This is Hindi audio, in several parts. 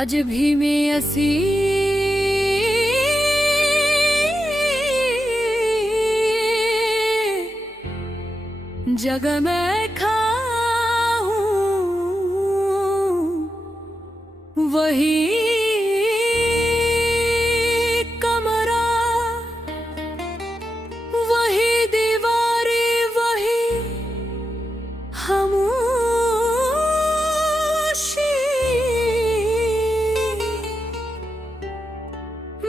आज भी मैं असी जग में खाऊं वही कमरा वही दीवारें वही खामोशी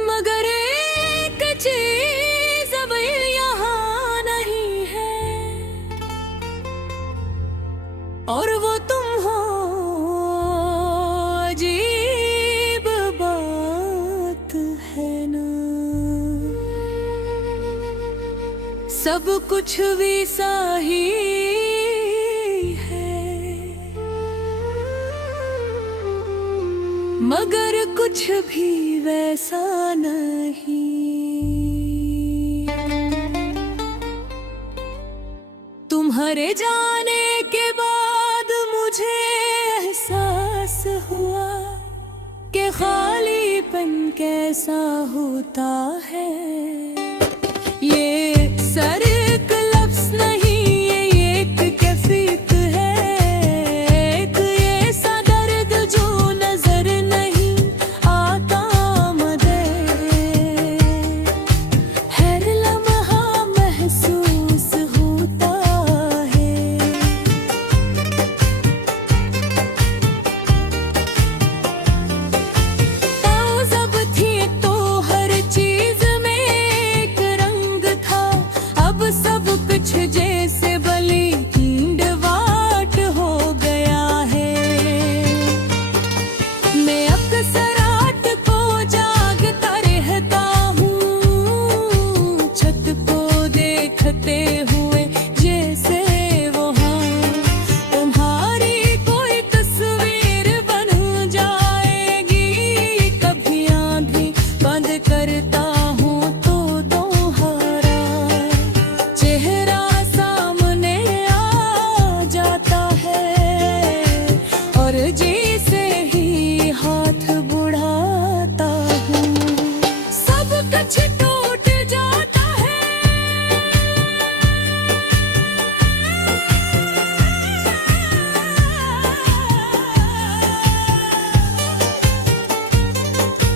मगर एक चीज अब यहाँ नहीं है और वो तुम हो। अजीब बात है ना, सब कुछ वैसा ही है मगर कुछ भी वैसा नहीं। तुम्हारे जाने के बाद मुझे एहसास हुआ कि खालीपन कैसा होता है। ये सर एक लफ्ज़ नहीं, ये एक कैफियत है, एक ये सा दर्द जो नजर नहीं आता मदे, हर लम्हा महसूस होता है। पाँव जब थी तो हर चीज में एक रंग था, अब सब कुछ जैसे बलि ढींढवाट हो गया है। मैं अक्सर रात को जागता रहता हूँ, छत को देखते हुए जैसे वहाँ तुम्हारी कोई तस्वीर बन जाएगी। कभी आंखें बंद करता हूँ तो तुम्हारा चेहरा सामने आ जाता है और जैसे ही हाथ बढ़ाता हूँ सब कुछ टूट जाता है।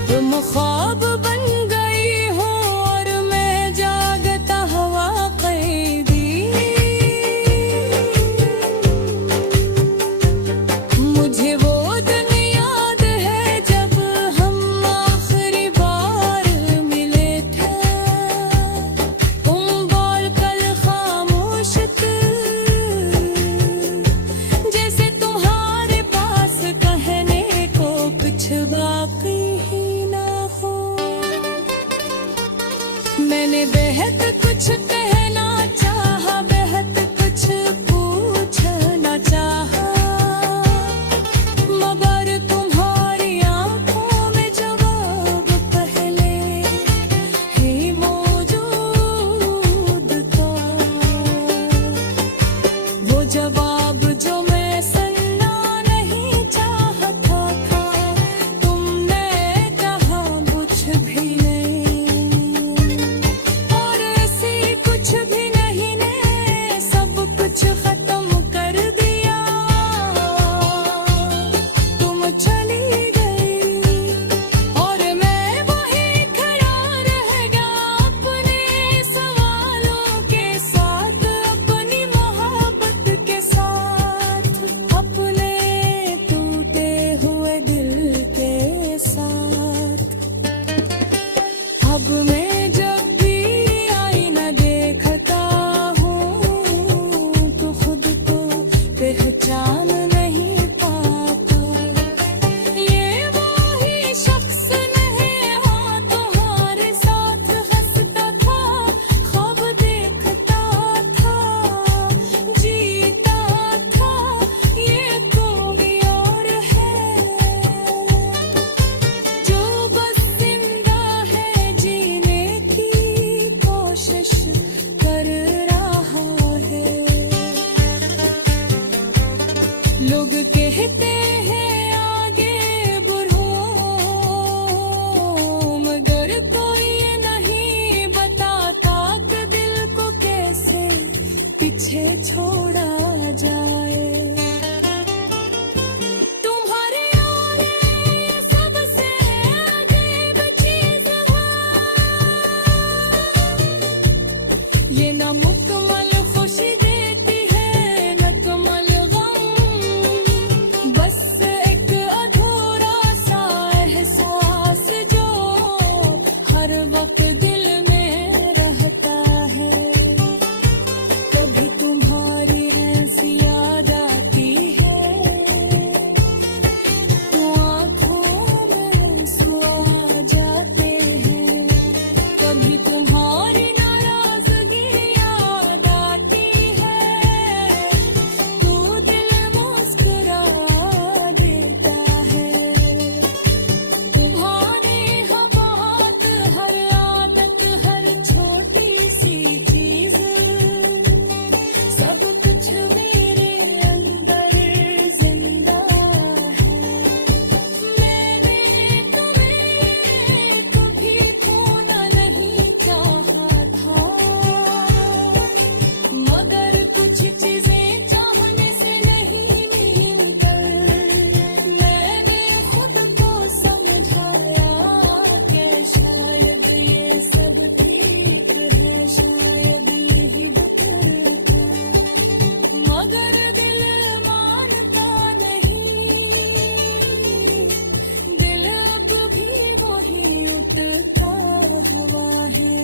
तुम ख्वाब बन गई हो और मैं जागता हुआ कैदी। मुझे वो दिन याद है जब हम आखिरी बार मिले थे। तुम बोलकर खामोश थे, जैसे तुम्हारे पास कहने को कुछ बाकी ही ना हो। मैंने बेहद कुछ कहना चाहा, बेहद कुछ पूछना चाहा, मगर तुम्हारी आंखों में जवाब पहले ही मौजूद था। वो जवाब जो मैं सुनना नहीं चाहता था, तुमने कहा कुछ भी नहीं और ऐसे कुछ भी नहीं ने सब कुछ खत्म कर दिया। तुम चली गई और मैं वहीं खड़ा रह गया अपने सवालों के साथ, अपनी मोहब्बत के साथ, अपने टूटे हुए दिल के साथ। अब मैं जब भी आईना देखता हूँ तो खुद को पहचान नहीं पाता। ये वही शख्स नहीं, हाँ तुम्हारे साथ हंसता था, ख्वाब देखता था, जीता था। ये कोई और है जो बस जिंदा है, जीने की कोशिश कर रहा है। लोग कहते हैं आगे बढ़ो न मुकम्मल खुशी देती है न कमल गम, बस एक अधूरा सा एहसास जो हर वक्त दिल में रहता है। कभी तुम्हारी ऐसी याद आती है तो आँखों में आंसू आ जाते हैं। कभी तुम्हारी नाराजगी याद आती है तो दिल मुस्कुरा देता है। तुम्हारी हर बात, हर आदत, हर छोटी सी चीज, सब कुछ मेरे अंदर जिंदा है। मैंने तुम्हें कभी खोना नहीं चाहा था, मगर कुछ चीजें चाहने से नहीं मिलकर मैंने खुद को समझाया कि शायद ये सब ठीक है, शायद यही बेहतर है। मगर दिल मानता नहीं, दिल अब भी वही उठता हवा है।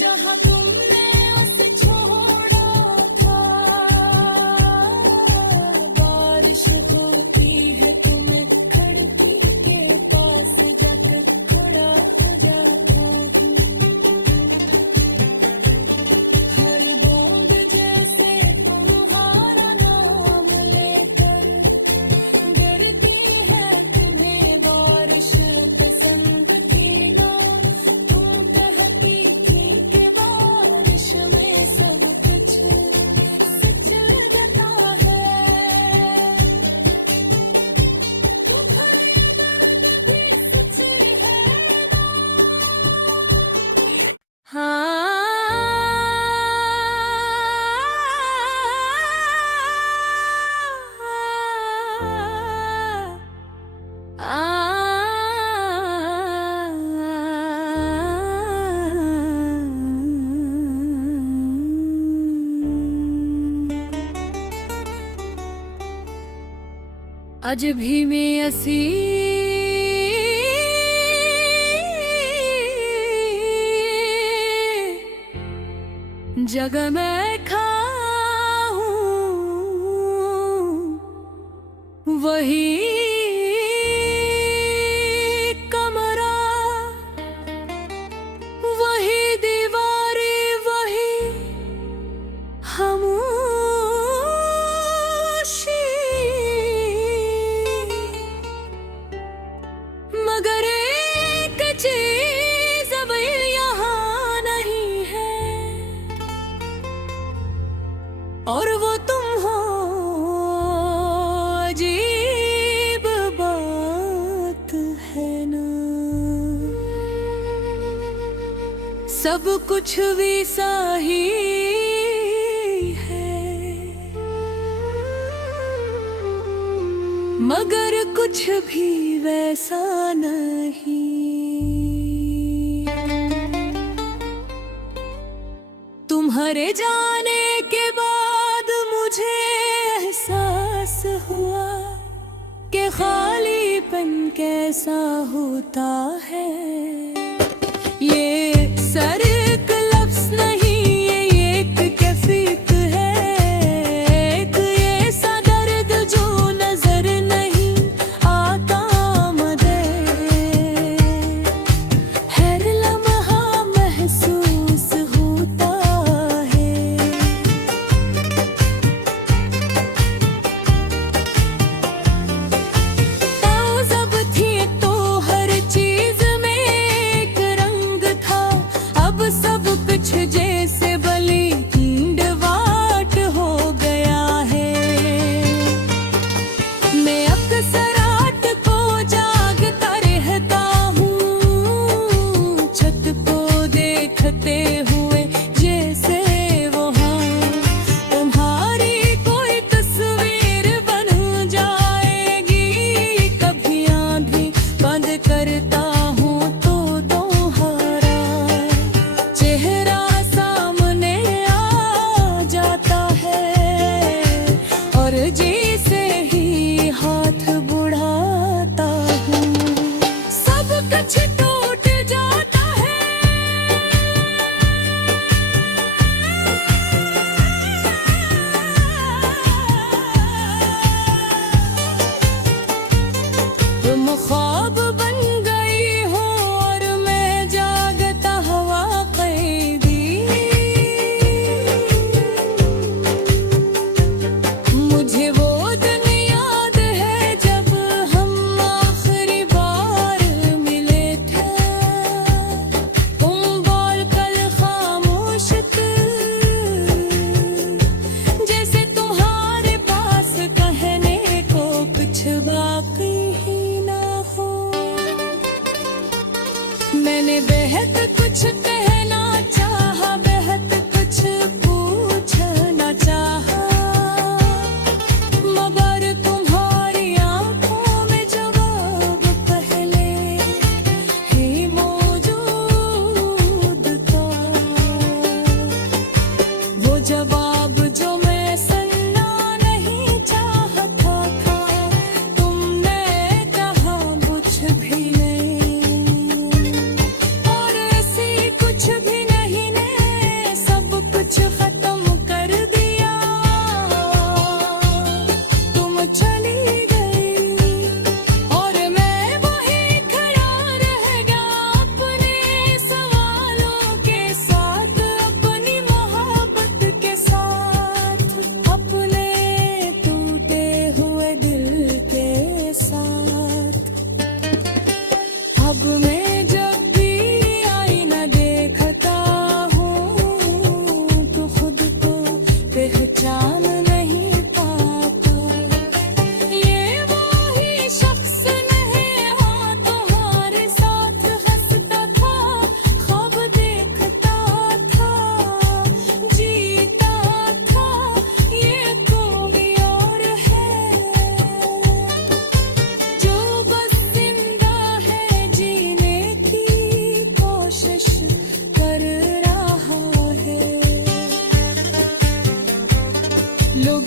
जहाँ तुमने उसे छोड़ा था, बारिश होती है तो मैं खिड़की के पास जाकर खड़ा हो जाता हूँ। हर बूंद जैसे तुम्हारा नाम लेकर गिरती है, तुम्हें बारिश पसंद थी ना। तुम कहती थी कि बारिश में सब कुछ सच लगता है। तुम्हारे दर्द भी सच है ना। अज भी मैं असी जगह में खाऊं, वही कमरा, वही दीवारें, वही खामोशी, मगर एक चीज अब यहाँ नहीं है और वो तुम हो। अजीब बात है ना, सब कुछ वैसा ही है, मगर कुछ भी वैसा नहीं। तुम्हारे जाने के बाद मुझे एहसास हुआ कि खालीपन कैसा होता है। ये सर एक लफ्ज़ नहीं, ये एक कैफियत है, एक ये सा दर्द जो नजर नहीं आता मदे, हर लम्हा महसूस होता है। ताऊ जब थी तो हर चीज में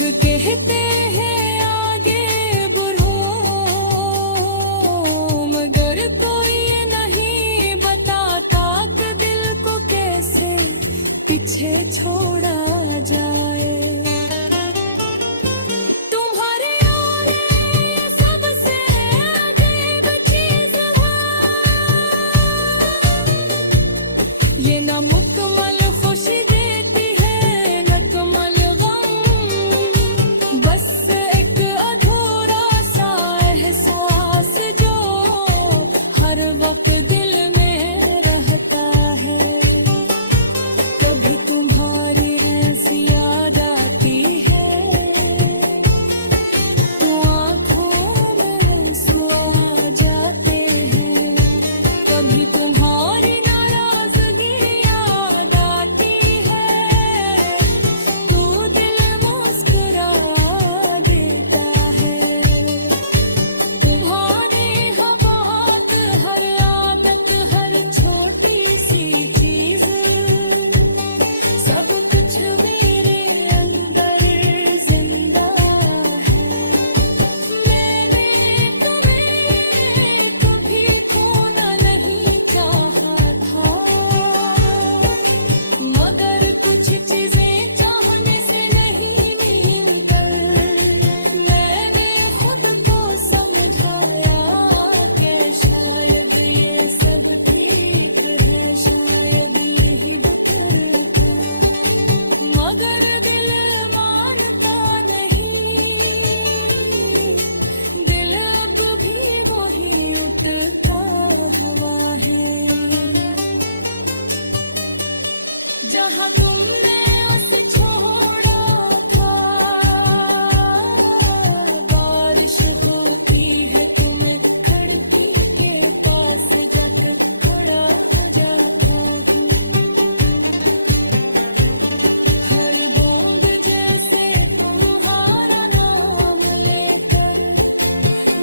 कहते हैं आगे बढ़ो, मगर कोई ये नहीं बताता कि दिल को कैसे पीछे छोड़ा जाए। तुम्हारे और ये सबसे अजीब चीज है, ये ना मुकम्मल खुशी देती है न कमल गम, बस एक अधूरा सा एहसास जो हर वक्त दिल में रहता है। कभी तुम्हारी ऐसी याद आती है तो आँखों में आंसू आ जाते हैं। कभी तुम्हारी नाराजगी याद आती है तो दिल मुस्कुरा देता है। तुम्हारी हर बात, हर आदत, हर छोटी सी चीज, सब कुछ मेरे अंदर जिंदा है। मैंने तुम्हें कभी खोना नहीं चाहा था, मगर कुछ चीजें चाहने से नहीं मिलकर मैंने खुद को समझाया कि शायद ये सब ठीक है, शायद यही बेहतर था। मगर दिल मानता नहीं, दिल अब भी वही उठता हुआ है जहाँ तुमने उसे छोड़ा था। बारिश होती है तो मैं खिड़की के पास जाकर खड़ा हो जाता हूँ। हर बूंद जैसे तुम्हारा नाम लेकर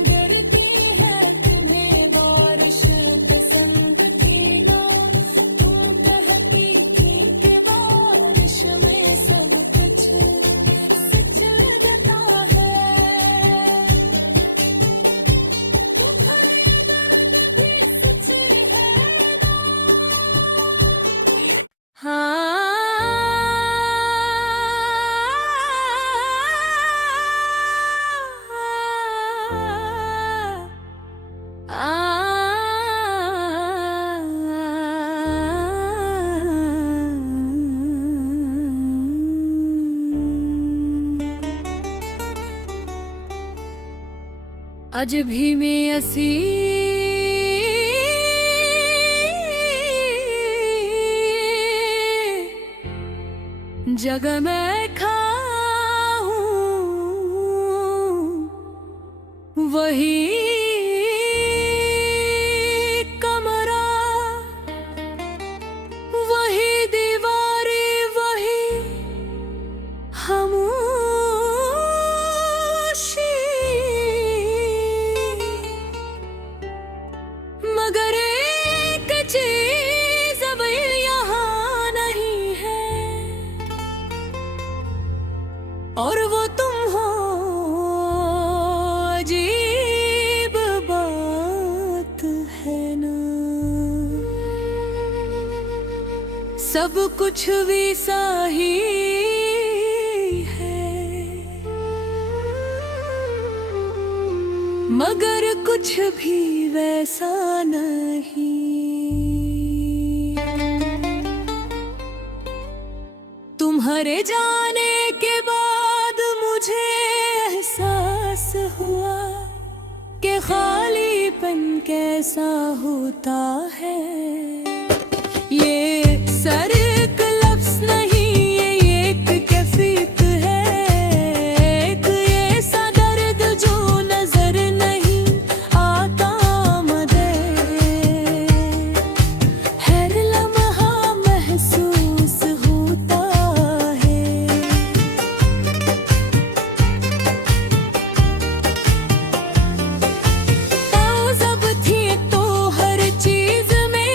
डरती है, तुम्हें बारिश पसंद थी ना। तुम कहती थी कि बारिश में सब कुछ सच लगता है। तुम्हारे दर्द भी सच रहेगा। आज भी मैं असी जगह में खाऊं, वही कमरा, वही दीवारें, वही खामोशी, मगर एक चीज अब यहाँ नहीं है, और वो तुम हो। अजीब बात है ना, सब कुछ वैसा ही है, मगर कुछ भी वैसा नहीं। तुम्हारे जाने के बाद मुझे एहसास हुआ कि खालीपन कैसा होता है। ये सर एक लफ्ज़ नहीं, ये एक कैफियत है, एक ये सा दर्द जो नजर नहीं आता मदे, हर लम्हा महसूस होता है। पाँव जब थी तो हर चीज में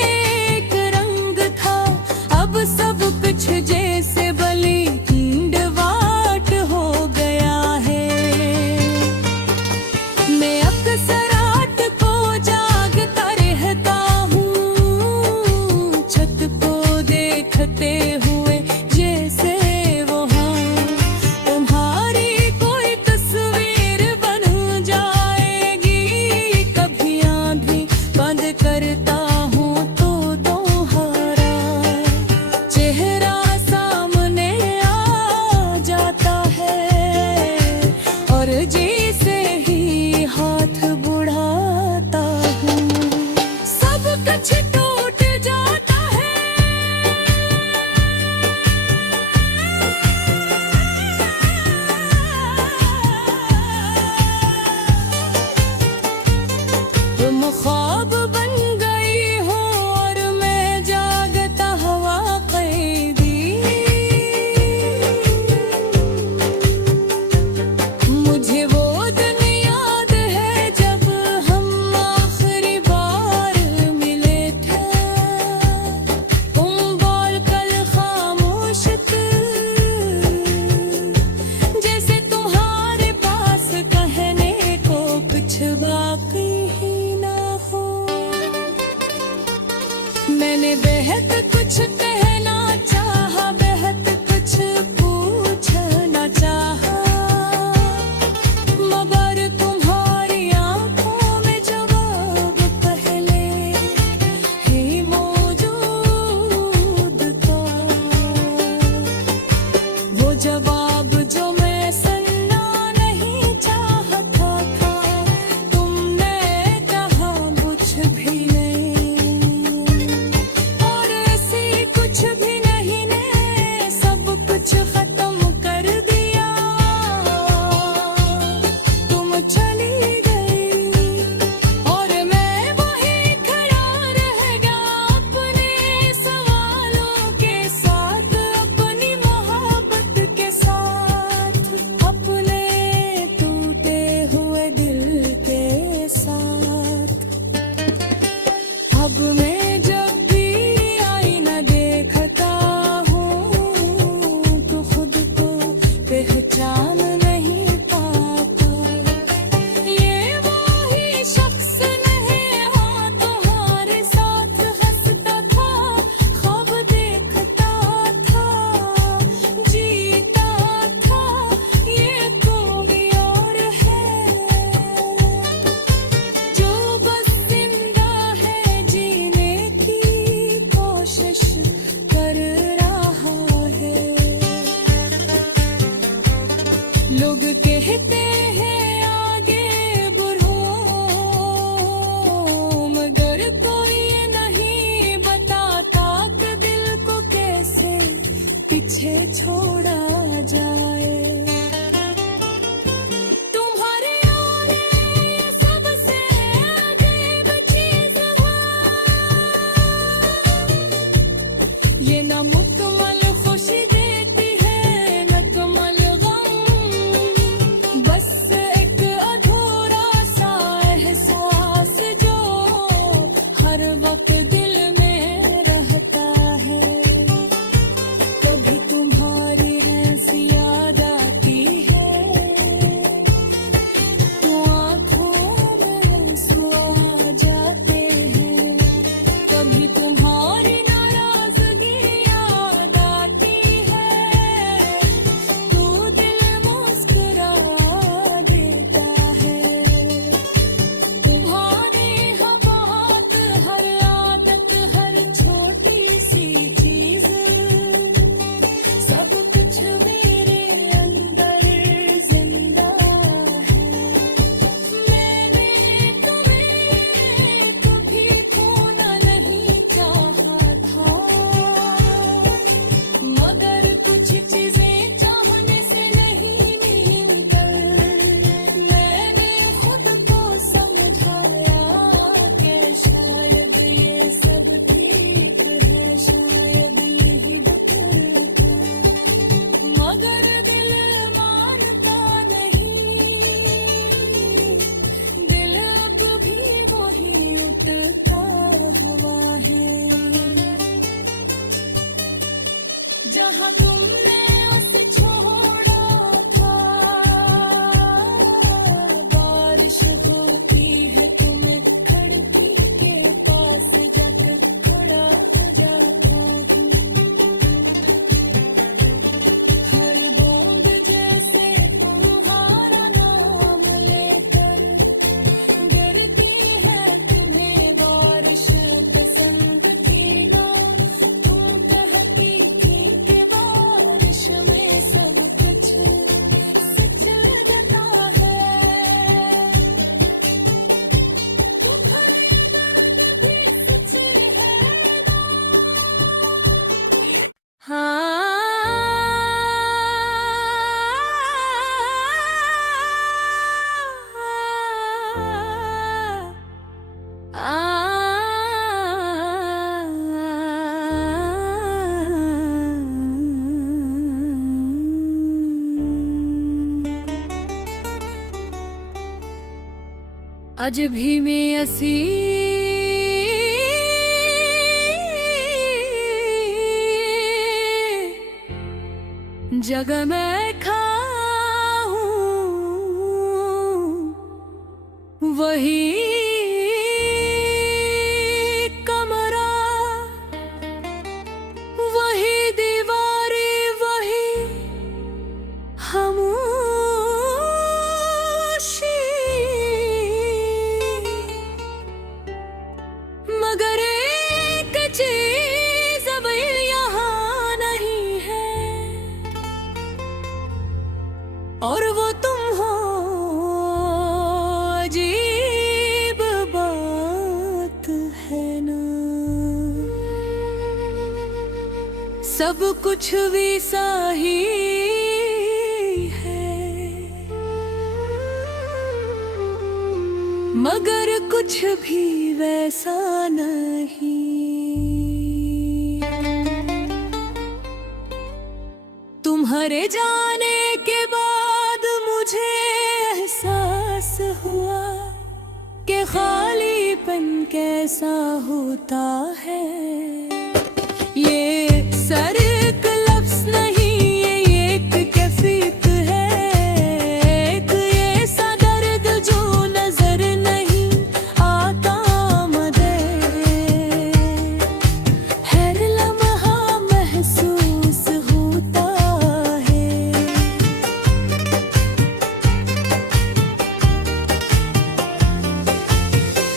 कहते हैं आगे बढ़ो, मगर कोई ये नहीं बताता कि दिल को कैसे पीछे छोड़ा जाए। तुम्हारे और ये सबसे अजीब चीज है, ये ना मुकम्मल खुशी देती है न कमल गम, बस एक अधूरा सा एहसास जो हर वक्त दिल में रहता है। कभी तुम्हारी हंसी याद आती है तो आँखों में आंसू आ जाते हैं, कभी तुम्हारी नाराजगी याद आती है तो दिल मुस्कुरा देता है। तुम्हारी हर बात, हर आदत, हर छोटी सी चीज, सब कुछ मेरे अंदर जिंदा है। मैंने तुम्हें कभी खोना नहीं चाहा था, मगर कुछ चीजें चाहने से नहीं मिलकर मैंने खुद को समझाया कि शायद ये सब ठीक है, शायद यही बेहतर था, मगर दिल मानता नहीं। दिल अब भी वही उठता हुआ है जहाँ तुमने उसे छोड़ा था। बारिश होती है तो मैं खिड़की के पास जाकर खड़ा हो जाता हूँ, हर बूंद जैसे तुम्हारा नाम लेकर गिरती है। तुम्हें बारिश पसंद थी ना, तुम कहती थी कि बारिश में सब कुछ सच लगता है। तुम्हारे दर्द भी सच है ना। अज भी मैं असी जग में खाऊं, वही कमरा, वही दीवारें, वही खामोशी, मगर एक चीज अब यहाँ नहीं है, और वो तुम हो। अजीब बात है ना, सब कुछ वैसा ही है, मगर कुछ भी वैसा नहीं। तुम्हारे जाने के बाद मुझे एहसास हुआ कि खालीपन कैसा होता है। ये सर एक लफ्ज़ नहीं, ये एक कैफियत है, एक ये सा दर्द जो नजर नहीं आता मदे, हर लम्हा महसूस होता है।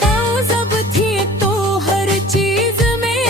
पाँव जब थी तो हर चीज में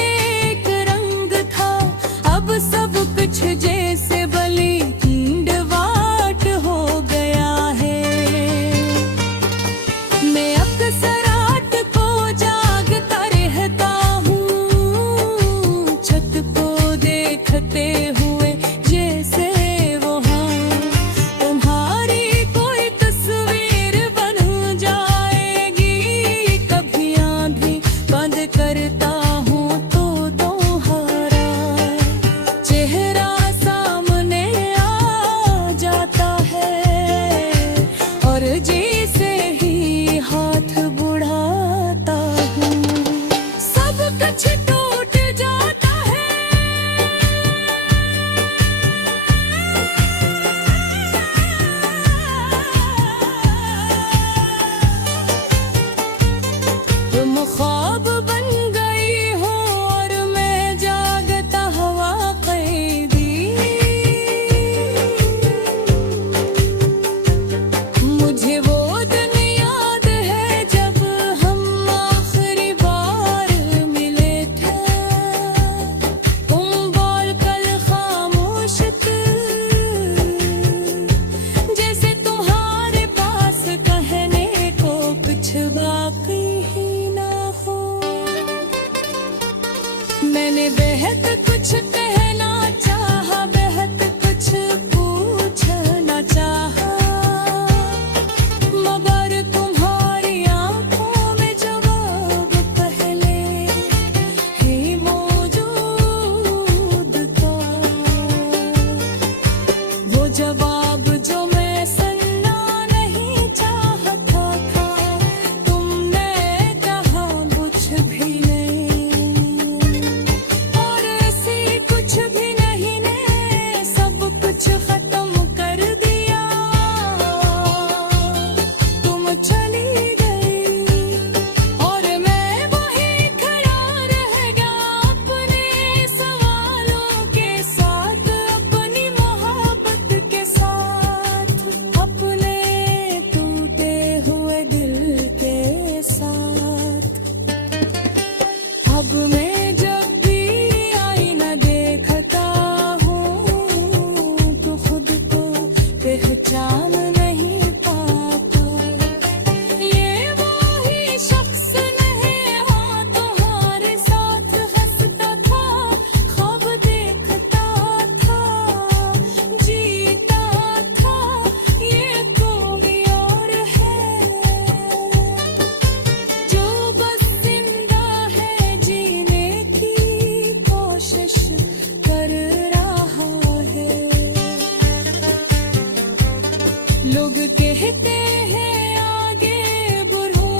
कहते हैं आगे बढ़ो,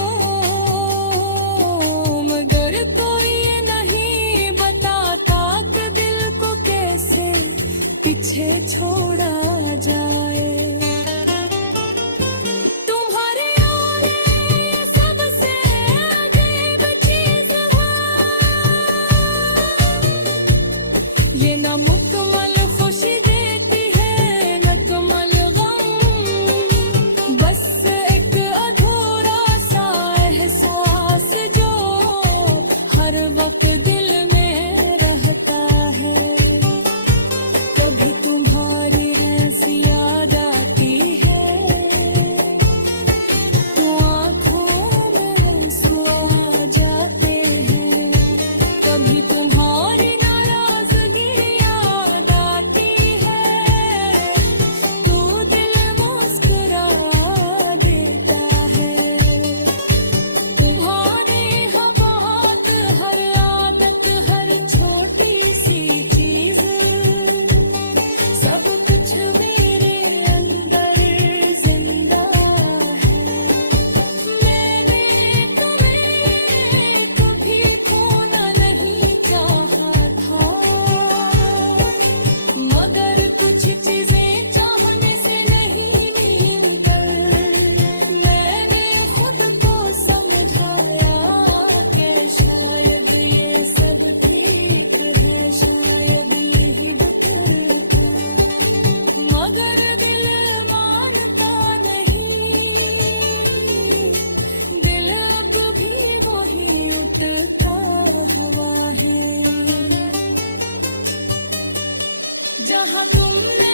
मगर कोई ये नहीं बताता कि दिल को कैसे पीछे छोड़ा जाए। तुम्हारे और ये सबसे अजीब चीज है, ये ना मुकम्मल खुशी देती है न कमल गम, बस एक अधूरा सा एहसास जो हर वक्त दिल में रहता है। कभी तुम्हारी ऐसी याद आती है तो आँखों में आंसू आ जाते हैं। कभी तुम्हारी नाराजगी याद आती है तो दिल मुस्कुरा देता है। तुम्हारी हर बात, हर आदत, हर छोटी सी चीज, सब कुछ मेरे अंदर जिंदा है। मैंने तुम्हें कभी खोना नहीं चाहा था, मगर कुछ चीजें चाहने से नहीं मिलकर मैंने खुद को समझाया कि शायद ये सब ठीक है, शायद यही बेहतर था। मगर दिल मानता नहीं, दिल अब भी वही उठता हुआ है जहाँ तुमने